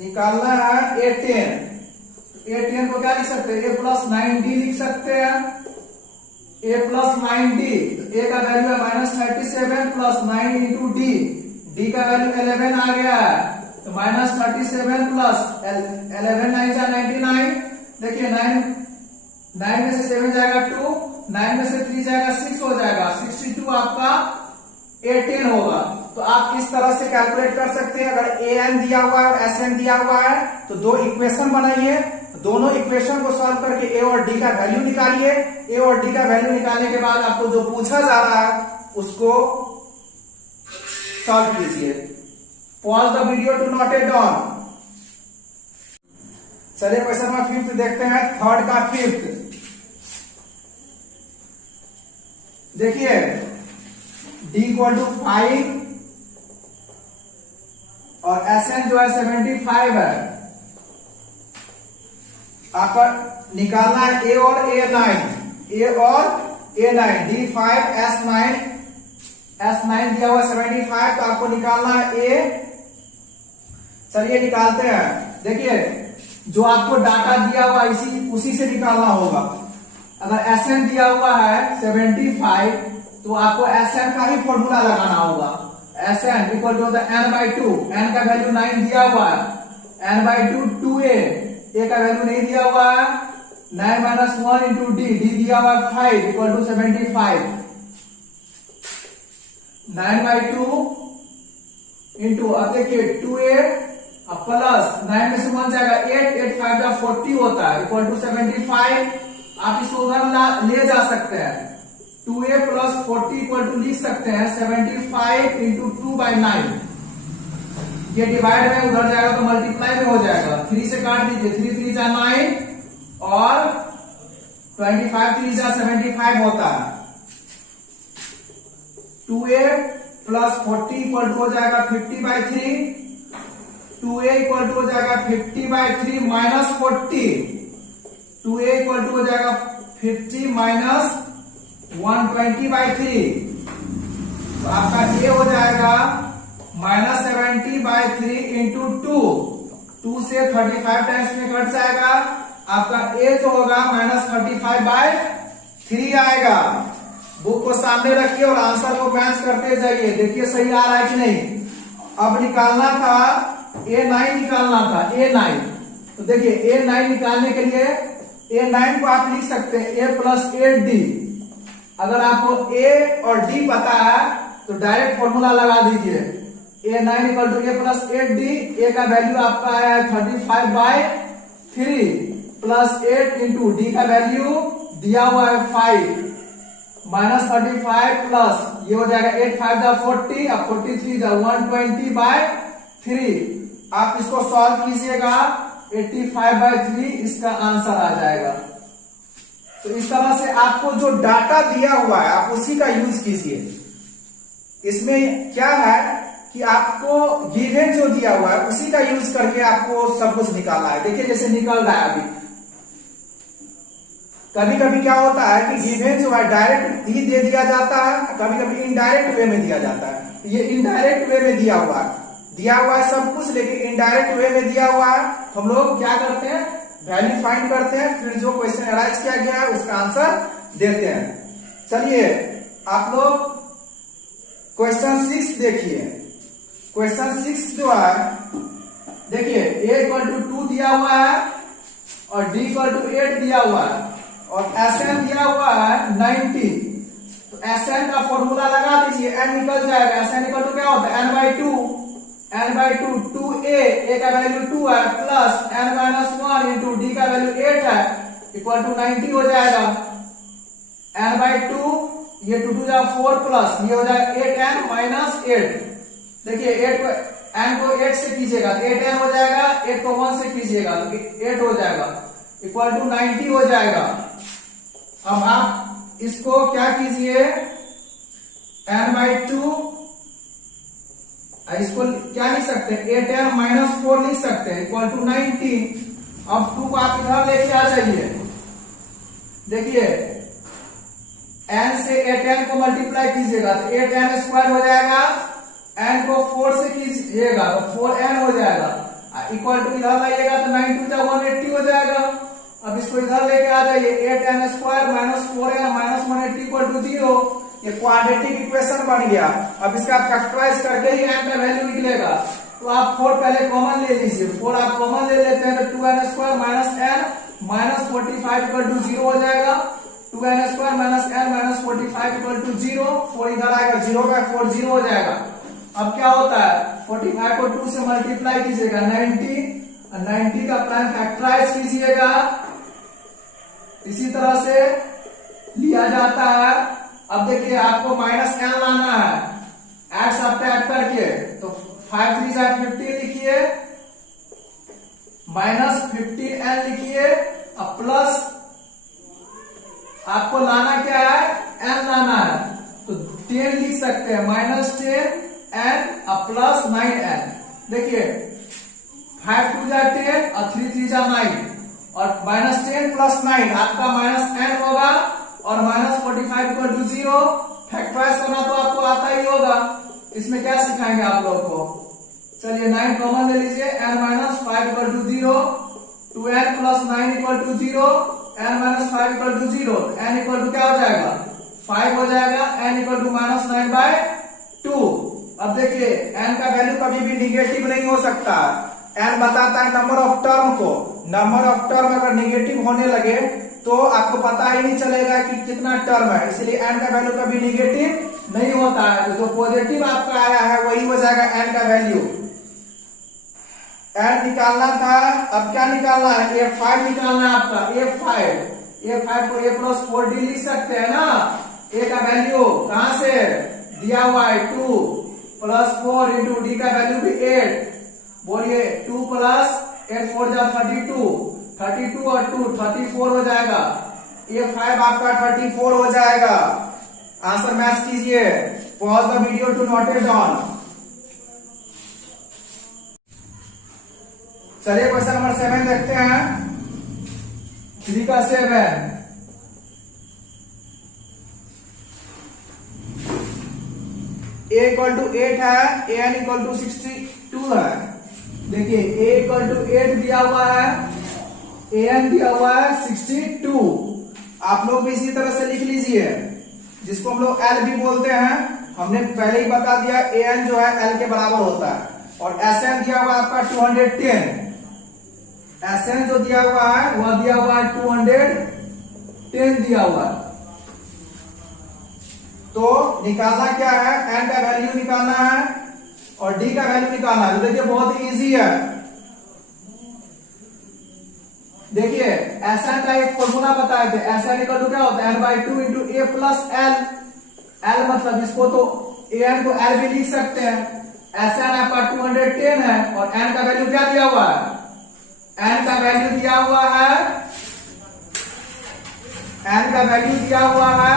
निकालना है A10। A10 को क्या लिख सकते हैं a + 9d लिख सकते हैं, a + 9d तो a का वैल्यू है -37 + 9 × d, d का वैल्यू 11 आ गया है तो -37 + 11 9 × 99। देखिए 9 में से 7 जाएगा 2, 9 में से 3 जाएगा 6 हो जाएगा, 62 आपका A10 होगा। तो आप इस तरह से कैलकुलेट कर सकते हैं। अगर an दिया हुआ है और sn दिया हुआ है तो दो इक्वेशन बनाइए, दोनों इक्वेशन को सॉल्व करके a और d का वैल्यू निकालिए। a और d का वैल्यू निकालने के बाद आपको जो पूछा जा रहा है उसको सॉल्व कीजिए। Pause the video to note it down. चलिए क्वेश्चन नंबर 5 देखते हैं, थर्ड का 5। देखिए d इक्वल टू 5 और Sn जो है 75 है। आपका निकालना है A और A9, A और A9, D5 S9 दिया हुआ 75, तो आपको निकालना है A। चलिए निकालते हैं। देखिए जो आपको डाटा दिया हुआ उसी से निकालना होगा। अगर Sn दिया हुआ है 75, तो आपको Sn का ही फॉर्मूला लगाना होगा। Sn इक्वल टू होता है n/2, n का वैल्यू 9 दिया हुआ है, n/2 2a, a का वैल्यू नहीं दिया हुआ है, 9 माइनस 1 इंटू d, d दिया हुआ है 5 इक्वल टू 75, 9/2 इंटू, अब देखिए 2a अब प्लस 9 में से 1 जाएगा 8, 8 5 जा 40 होता है इक्वल टू 75। आप इसको उधर ले जा सकते हैं, 2a प्लस 40 इक्वल टू लिख सकते हैं 75 इंटू 2/9। ये डिवाइड में उधर जाएगा तो मल्टीप्लाई में हो जाएगा, 3 से काट दीजिए, 3 3 जा 9 और 25 3 जा 75 होता है। 2a प्लस 40 इक्वल टू हो जाएगा 50/3, 2a इक्वल टू हो जाएगा 50/3 माइनस 40, 2a इक्वल टू हो जाएगा 50 माइनस 120/3, तो आपका a हो जाएगा माइनस 70/3 इंटू 2 से 35 टाइम्स में कट जाएगा, आपका a जो होगा माइनस 35/3 आएगा। बुक को सामने रखिए और आंसर को मैच करते जाइए, देखिए सही आ रहा है कि नहीं। अब निकालना था A9, निकालना था A9, तो देखिए A9 निकालने के लिए A9 को आप लिख सकते हैं A प्लस 8D। अगर आपको A और D पता है तो डायरेक्ट फॉर्मूला लगा दीजिए, A9 equal to A plus 8D, A का वैल्यू आपका है 35/3 प्लस 8 इंटू D का वैल्यू दिया हुआ है 5 माइनस 35 प्लस ये हो जाएगा 8 5 जा 40, अब 43 जा 120/3। आप इसको सॉल्व कीजिएगा 85/3 इसका आंसर आ जाएगा। तो इस तरह से आपको जो डाटा दिया हुआ है आप उसी का यूज कीजिए। इसमें क्या है कि आपको गिवन जो दिया हुआ है उसी का यूज करके आपको सब कुछ निकालना है। देखिए जैसे निकल रहा है अभी, कभी कभी क्या होता है कि गिवन जो है डायरेक्ट ही दे दिया जाता है, कभी कभी इनडायरेक्ट वे में दिया जाता है। ये इनडायरेक्ट वे में दिया हुआ है सब कुछ, लेकिन इनडायरेक्ट वे में दिया हुआ है। हम लोग क्या करते हैं, वैल्यू फाइंड करते हैं, फिर जो क्वेश्चन अराइज किया गया है उसका आंसर देते हैं। चलिए आप लोग क्वेश्चन 6 देखिए। क्वेश्चन 6 जो है देखिए a इक्वल टू 2 दिया हुआ है और d इक्वल टू 8 दिया हुआ है और Sn दिया हुआ है 90। तो Sn का फॉर्मूला लगा दीजिए, n निकल जाएगा। Sn इक्वल टू क्या होता है n/2 2a का वैल्यू 2 है plus n minus 1 into d का वैल्यू 8 है इक्वल टू 90 हो जाएगा। n/2 ये 2 2 जा 4 प्लस ये हो जाएगा 8n माइनस 8। देखिए 8 को n को 8 से कीजिएगा तो 8n हो जाएगा, 8 को 1 से कीजिएगा तो 8 हो जाएगा इक्वल टू 90 हो जाएगा। अब आप इसको क्या कीजिए n/2, इसको क्या लिख सकते हैं 8n माइनस 4 लिख सकते हैं इक्वल टू 90। अब 2 को आप इधर लेके आ जाइए। देखिए n से 8n को मल्टीप्लाई कीजिएगा तो 8n स्क्वायर हो जाएगा, n को 4 से कीजिएगा तो 4n हो जाएगा इक्वल टू इधर लाइएगा तो 9 2 180 हो जाएगा। अब इसको इधर लेके आ जाइए 8n square minus 4n minus 180 equal to 0। ये क्वाड्रेटिक इक्वेशन बन गया। अब इसका फैक्टराइज करके ही n का वैल्यू निकलेगा। तो आप 4 पहले कॉमन ले लीजिए, 4 आप कॉमन ले लेते हैं तो 2n square minus n minus 45 equal to 0 हो जाएगा। 2n square minus n minus 45 equal to 0, 4 इधर आएगा 0/4 0 हो जाएगा। अब क्या होता है 45 को 2 से मल्टीप्लाई कीजिएगा 90 का प्राइम फैक्टराइज कीजिएगा, इसी तरह से लिया जाता है। अब देखिए आपको माइनस n लाना है, ऐड सब्ट्रैक्ट करके तो 5 3 जा 15 लिखिए माइनस 15n लिखिए, अब प्लस आपको लाना क्या है n लाना है तो 10 लिख सकते हैं, -10n प्लस 9n। देखिए 5 2 जा 10 और 3 3 जा 9 और -10 प्लस 9 आपका -n होगा और -45 इक्वल टू 0। फैक्टराइज करना तो आपको आता ही होगा, इसमें क्या सिखाएंगे आप लोग को। चलिए 9 कॉमन ले लीजिए, n minus 5 equal to 0, 2n plus 9 equal to 0, n minus 5 equal to 0, n equal to क्या हो जाएगा 5 हो जाएगा, n इक्वल टू -9/2। अब देखिए n का वैल्यू कभी भी निगेटिव नहीं हो सकता, n बताता है नंबर ऑफ टर्म को। नंबर ऑफ टर्म अगर निगेटिव होने लगे तो आपको पता ही नहीं चलेगा कि कितना टर्म है, इसलिए n का वैल्यू कभी निगेटिव नहीं होता है। तो जो पॉजिटिव आपका आया है वही हो जाएगा n का वैल्यू। n निकालना था, अब क्या निकालना है, a5 निकालना है आपका, a5 को a+4d लिख सकते हैं ना। a का वैल्यू कहां से दिया हुआ है 2 + 4 इंटू d का वैल्यू भी 8। बोलिए 2 + 8 4 जा 32, 32 और 2 34 हो जाएगा, a5 आपका 34 हो जाएगा। आंसर मैच कीजिए, pause the video to note it down. चलिए क्वेश्चन नंबर 7 देखते हैं, 3 का 7। a इक्वल टू 8 है, an इक्वल टू 62 है। देखिए a इक्वल टू 8 दिया हुआ है, an दिया हुआ है 62। आप लोग भी इसी तरह से लिख लीजिए, जिसको हम लोग l भी बोलते हैं। हमने पहले ही बता दिया an जो है l के बराबर होता है। और sn दिया हुआ है आपका 210, sn जो दिया हुआ है वह दिया हुआ है 210 दिया हुआ है। तो निकालना क्या है, n का वैल्यू निकालना है और d का वैल्यू निकालना है। तो देखिए बहुत इजी है। देखिए Sn का एक फॉर्मूला बताए थे, Sn इक्वल टू क्या होता है n/2 into a plus l। l मतलब इसको तो an को l भी लिख सकते हैं। Sn आपका 210 है और n का वैल्यू क्या दिया हुआ है, n का वैल्यू दिया हुआ है, n का वैल्यू दिया हुआ है,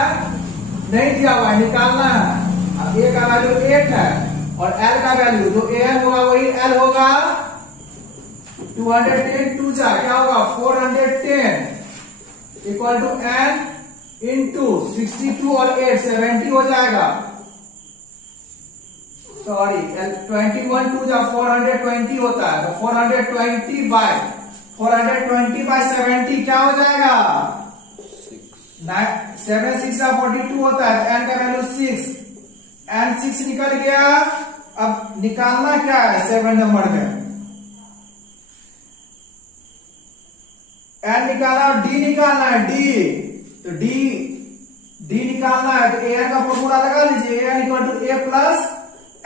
नहीं दिया हुआ है, निकालना है। अब a का वैल्यू 8 है और l का वैल्यू जो an होगा वही l होगा। 210 2 जा क्या होगा 410 इक्वल टू n इंटू 62 और 8 70 हो जाएगा। सॉरी 21 2 जा 420 होता है, तो 420/70 क्या हो जाएगा 7 6 42 होता है, तो n का वैल्यू 6, n 6 निकल गया। अब निकालना क्या है 7 नंबर में, n निकालना और d निकालना है, d तो d निकालना है। तो an का फॉर्मूला लगा लीजिए, an equal to a plus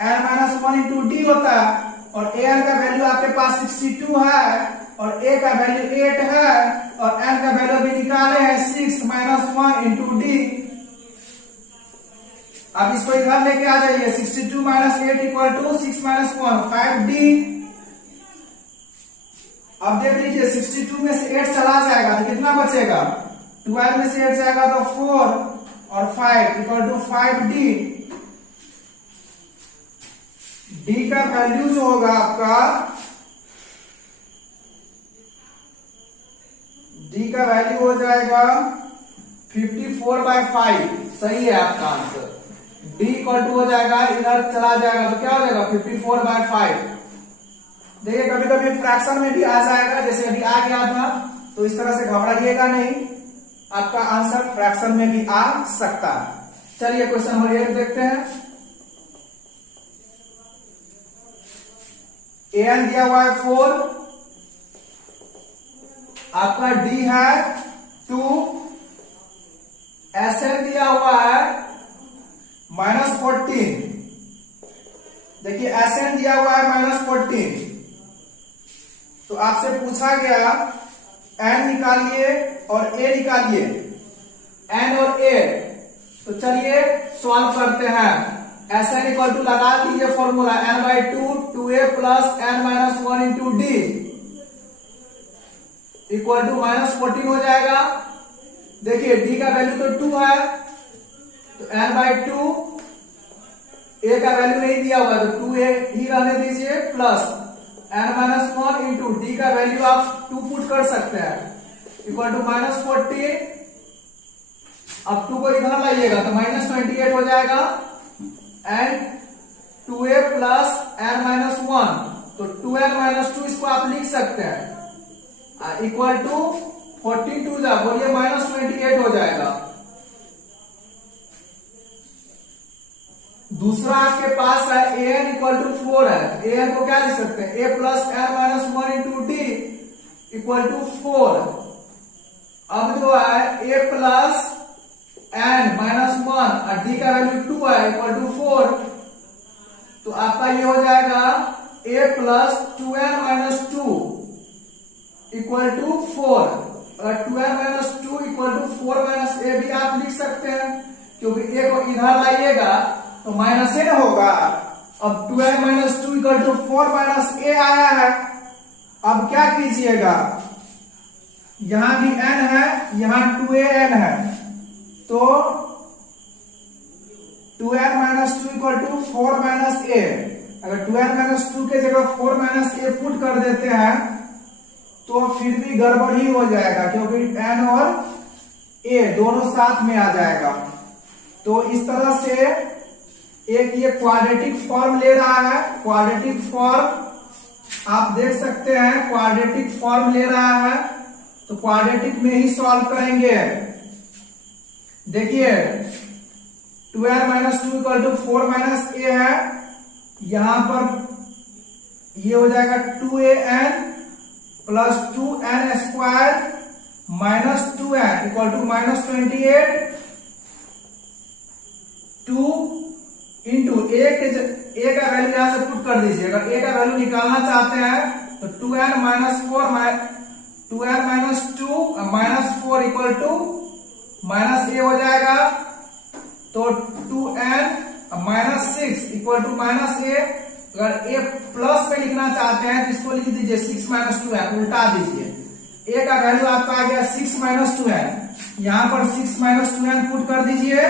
n minus 1 into d होता है। और an का वैल्यू आपके पास 62 है और a का वैल्यू 8 है और n का वैल्यू भी निकाले हैं 6 माइनस 1 इंटू d। अब इसको इधर लेके आ जाइए, 62 minus 8 equal to 6 minus 1 5d। अब देख लीजिए 62 में से 8 चला जाएगा तो कितना बचेगा, 12 में से 8 जाएगा तो 4 और 5 इक्वल टू 5d। d का वैल्यू जो होगा आपका, d का वैल्यू हो जाएगा 54/5। सही है आपका आंसर। d इक्वल टू हो जाएगा, इधर चला जाएगा तो क्या हो जाएगा 54/5। देखिए कभी कभी फ्रैक्शन में भी आ जाएगा, जैसे अभी आ गया था, तो इस तरह से घबराइएगा नहीं, आपका आंसर फ्रैक्शन में भी आ सकता है। चलिए क्वेश्चन नंबर 8 देखते हैं। an दिया हुआ है 4, आपका d है 2, Sn दिया हुआ है -14। देखिए Sn दिया हुआ है -14, तो आपसे पूछा गया n निकालिए और a निकालिए, n और a। तो चलिए सॉल्व करते हैं। Sn इक्वल टू लगा दीजिए formula, n/2 2a plus n minus 1 into d equal to -14 हो जाएगा। देखिए d का वैल्यू तो 2 है, तो n/2 ए का वैल्यू नहीं दिया हुआ तो 2a ही रहने दीजिए प्लस n-1 इंटू डी का वैल्यू आप 2 पुट कर सकते हैं इक्वल टू -40। अब 2 को इधर लाइएगा तो -28 हो जाएगा एंड 2a प्लस n-1 तो 2n-2 इसको आप लिख सकते हैं इक्वल टू 14 2 जा बोलिए -28 हो जाएगा। दूसरा आपके पास है an इक्वल टू 4 है तो an को क्या लिख सकते हैं a plus n-1 into D equal to 4। अब जो है a प्लस n-1 और d का वैल्यू 2 है इक्वल टू 4 तो आपका ये हो जाएगा a plus 2n-2 equal to 4। अगर 2n-2 equal to 4 minus a भी आप लिख सकते हैं क्योंकि a को इधर लाइएगा तो माइनस n होगा। अब 2n-2 equal to 4 minus a आया है। अब क्या कीजिएगा यहां भी n है यहां 2an है तो 2n-2 equal to 4 minus a। अगर 2n-2 के जगह 4 माइनस a पुट कर देते हैं तो फिर भी गड़बड़ ही हो जाएगा क्योंकि n और a दोनों साथ में आ जाएगा। तो इस तरह से एक ये क्वाड्रेटिक फॉर्म ले रहा है। क्वाड्रेटिक फॉर्म आप देख सकते हैं क्वाड्रेटिक फॉर्म ले रहा है तो क्वाड्रेटिक में ही सॉल्व करेंगे। देखिए 2n-2 equal to 4 minus a है यहां पर ये हो जाएगा 2an plus 2n square minus 2n equal to -28 2 into a का वैल्यू यहां से पुट कर दीजिए। अगर a का वैल्यू निकालना चाहते हैं तो 2n-4 2n-2 -4 equal to -a हो जाएगा तो 2n-6 इक्वल टू -a। अगर a प्लस में लिखना चाहते हैं तो इसको लिख दीजिए 6 - 2n उल्टा दीजिए। a का वैल्यू आपका आ गया 6 - 2n यहां पर 6 - 2n पुट कर दीजिए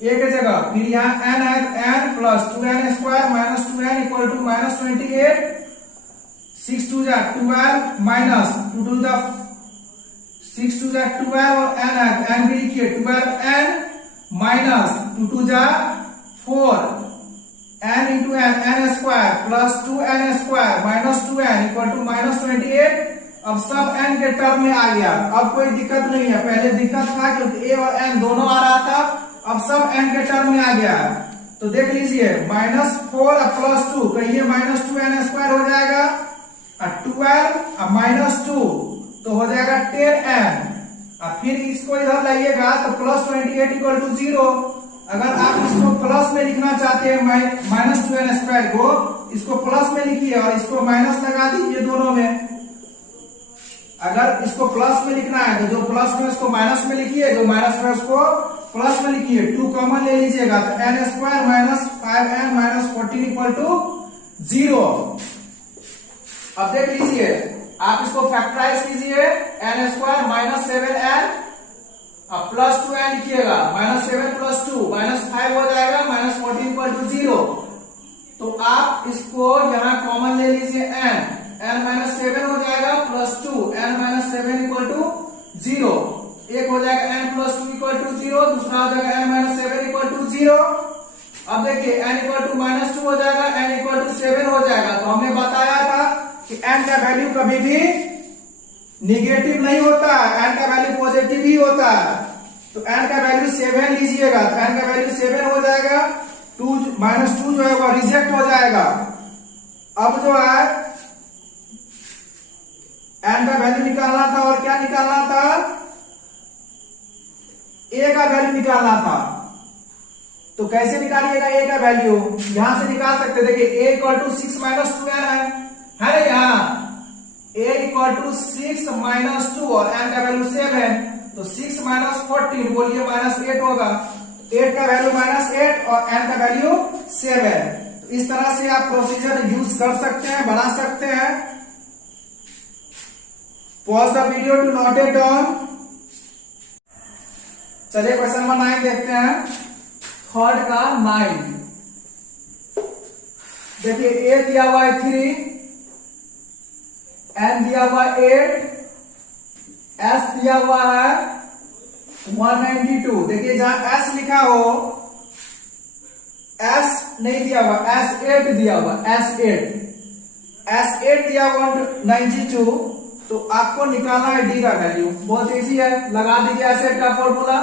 a के जगह। फिर यहाँ n है n plus 2n square minus 2n equal to -28 6 2 जा 12 माइनस 2 2 जा 6 2 जा 12 और n है n भी लिखिए 12n माइनस 2 2 जा 4 n into n square plus 2n square minus 2n equal to -28। अब सब n के टर्म में आ गया। अब कोई दिक्कत नहीं है। पहले दिक्कत था क्योंकि a और n दोनों आ रहा था अब सब n के टर्म में आ गया है। तो देख लीजिए -4 और +2 कहिए -2n स्क्वायर हो जाएगा और 12 और -2 तो हो जाएगा 10n। और फिर इसको इधर लाइएगा तो +28 इक्वल टू 0। अगर आप इसको प्लस में लिखना चाहते हैं -2n स्क्वायर को इसको प्लस में लिखिए और इसको माइनस लगा दीजिए दोनों में। अगर इसको प्लस में लिखना है तो जो प्लस में उसको माइनस में लिखिए जो माइनस में उसको प्लस में लिखिए। 2 कॉमन ले लीजिएगा तो n square minus 5n minus 14 equal to 0। अब देख लीजिए आप इसको फैक्टराइज कीजिए n स्क्वायर माइनस 7n अब प्लस 2n लिखिएगा -7 + 2 -5 हो जाएगा -14 इक्वल टू 0। तो आप इसको यहां कॉमन ले लीजिए n -7 हो जाएगा प्लस 2 n -7 इक्वल टू 0। एक हो जाएगा n + 2 इक्वल टू 0 दूसरा हो जाएगा n -7 इक्वल टू 0। अब देखिए n इक्वल टू -2 हो जाएगा n इक्वल टू 7 हो जाएगा। तो हमने बताया था कि n का वैल्यू कभी भी निगेटिव नहीं होता n का वैल्यू पॉजिटिव ही होता है। तो n का वैल्यू 7 लीजिएगा तो n का वैल्यू 7 हो जाएगा 2 -2 जो है वो रिजेक्ट हो जाएगा। अब जो है n का वैल्यू निकालना था और क्या निकालना था a का वैल्यू निकालना था। तो कैसे निकालिएगा a का वैल्यू यहां से निकाल सकते देखिए a इक्वल टू 6 - 2n है ना यहाँ a इक्वल टू 6 - 2 और n का वैल्यू 7 तो 6 - 14 बोलिए -8 होगा। 8 का वैल्यू -8 और n का वैल्यू 7। तो इस तरह से आप प्रोसीजर यूज कर सकते हैं बना सकते हैं। Pause the video to note it down. चलिए क्वेश्चन नंबर 9 देखते हैं। थर्ड का 9 देखिए ए दिया हुआ है 3, एन दिया हुआ है 8, एस दिया हुआ है 192। देखिए जहां एस लिखा हो, एस नहीं दिया हुआ, S8 दिया हुआ, S8 दिया हुआ 92। तो आपको निकालना है डी का वैल्यू, बहुत इजी है, लगा दीजिए S8 का फॉर्मूला।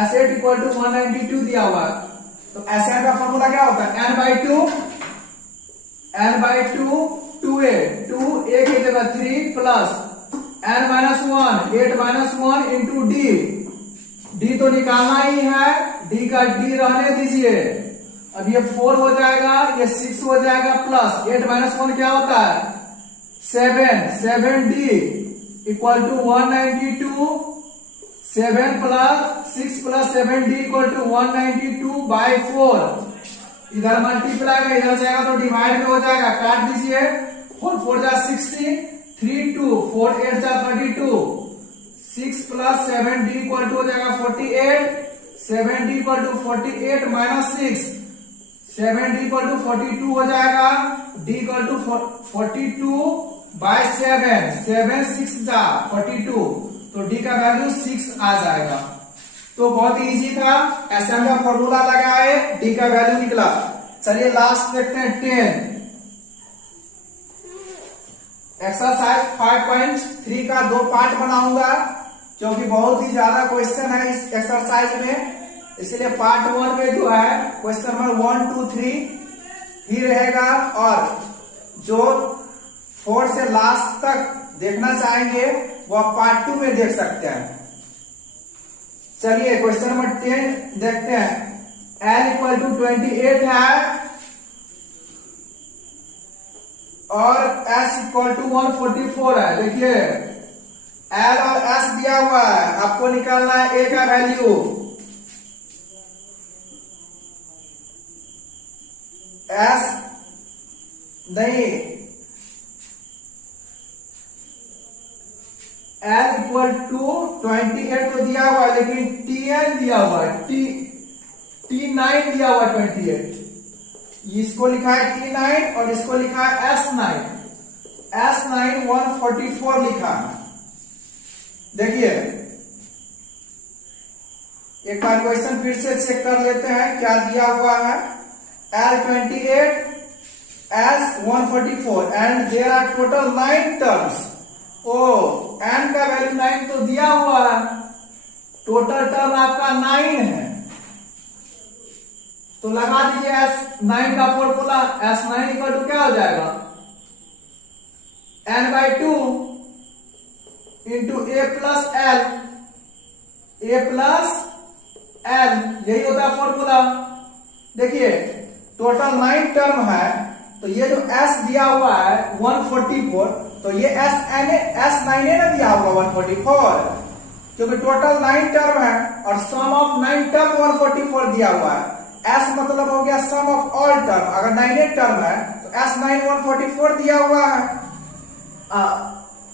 S8 इक्वल टू 192 दिया हुआ है, तो S8 का फॉर्मूला क्या होता है, n/2, 2a, 2a की जगह 3 प्लस n-1, 8-1 इंटू डी तो निकालना ही है, डी का डी रहने दीजिए। अब ये 4 हो जाएगा, ये 6 हो जाएगा, प्लस 8-1 क्या होता है 7d equal to 192, 7 plus 6 plus 7d equal to 192/4। इधर मल्टीप्लाई में इधर जाएगा तो डिवाइड में हो जाएगा, काट दीजिए, 4 जा 16, 3 2, 4 8 जा 32, 6 प्लस 7d इक्वल टू हो जाएगा 48, 7d equal to 48 minus 6, 7d equal to 42 हो जाएगा, d इक्वल टू 42/7, 7 6 जा 42, तो d का वैल्यू 6 आ जाएगा। तो बहुत ही इजी था, एसएम का फॉर्मूला लगाए, डी का वैल्यू निकला। चलिए लास्ट देखते हैं 10। एक्सरसाइज 5.3 का 2 पार्ट बनाऊंगा, क्योंकि बहुत ही ज्यादा क्वेश्चन है इस एक्सरसाइज में, इसलिए पार्ट 1 में जो है क्वेश्चन नंबर 1 2 3 ही रहेगा, और जो 4 से लास्ट तक देखना चाहेंगे वो आप पार्ट 2 में देख सकते हैं। चलिए क्वेश्चन नंबर 10 देखते हैं। L इक्वल टू 28 है और S इक्वल टू 144 है। देखिए L और S दिया हुआ है, आपको निकालना है A का वैल्यू। S नहीं, L इक्वल टू 28 तो दिया हुआ है, लेकिन Tn दिया हुआ है, T9 दिया हुआ है 28, इसको लिखा है T9 और इसको लिखा है S9, S9 144 लिखा है। देखिए एक बार क्वेश्चन फिर से चेक कर लेते हैं क्या दिया हुआ है। L 28, S 144 and there are total 9 terms. ओ n का वैल्यू 9 तो दिया हुआ है, टोटल टर्म आपका 9 है, तो लगा दीजिए S9 का फॉर्मूला। S9 इक्वल टू क्या हो जाएगा, n/2 into a plus L, a plus L, यही होता है फॉर्मूला। देखिए टोटल 9 टर्म है, तो ये जो S दिया हुआ है 144, तो ये S9 ना दिया हुआ 144, क्योंकि टोटल 9 टर्म है और सम ऑफ 9 टर्म 144 दिया हुआ है। S मतलब हो गया सम ऑफ ऑल टर्म, अगर 9 टर्म है तो S9 144 दिया हुआ है।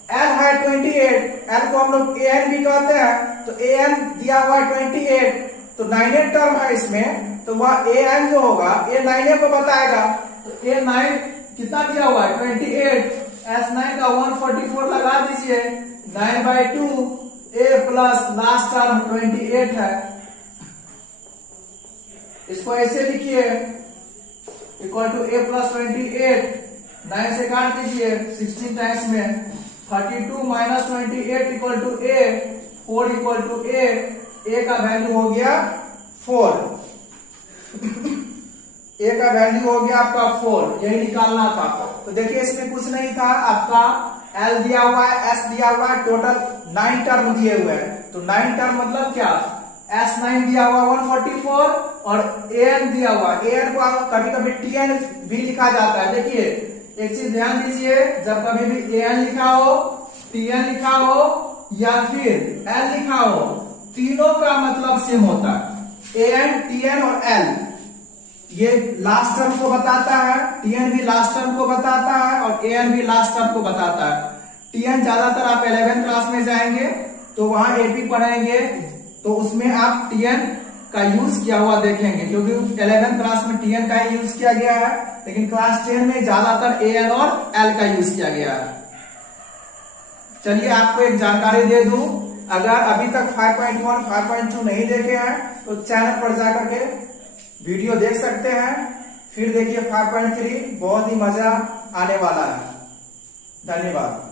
L है 28, L को हम लोग AN भी कहते हैं, तो AN दिया हुआ है 28, तो 9 टर्म है इसमें, तो वह AN जो होगा ये 9 को बताएगा। तो A9 कितना दिया हुआ है 28, S9 का 144 लगा दीजिए, 9/2 A प्लस लास्ट टर्म 28 है, इसको ऐसे लिखिए इक्वल टू A प्लस 28, 9 से काट दीजिए 16 टाइम्स में, 32 minus 28 equal to A, 4 equal to A का वैल्यू हो गया 4, A का वैल्यू हो गया आपका 4, यही निकालना था। तो देखिए इसमें कुछ नहीं था, आपका L दिया हुआ है, S दिया हुआ है, टोटल 9 टर्म दिए हुए हैं, तो 9 टर्म मतलब क्या, S9 दिया हुआ 144 और AN दिया हुआ, AN को कभी कभी TN भी लिखा जाता है। देखिए एक चीज ध्यान दीजिए, जब कभी भी AN लिखा हो, TN लिखा हो या फिर L लिखा हो, तीनों का मतलब सेम होता है। AN, TN और L ये लास्ट टर्म को बताता है, TN भी लास्ट टर्म को बताता है और AN भी लास्ट टर्म को बताता है। TN ज्यादातर आप 11th क्लास में जाएंगे तो वहां AP पढ़ेंगे, तो उसमें आप TN का यूज किया हुआ देखेंगे, क्योंकि 11th क्लास में TN का ही यूज किया गया है, लेकिन क्लास 10 में ज्यादातर AN और L का यूज किया गया है। चलिए आपको एक जानकारी दे दूं, अगर अभी तक 5.1 5.2 नहीं देखे हैं तो चैनल पर जाकर के वीडियो देख सकते हैं, फिर देखिए 5.3, बहुत ही मजा आने वाला है। धन्यवाद।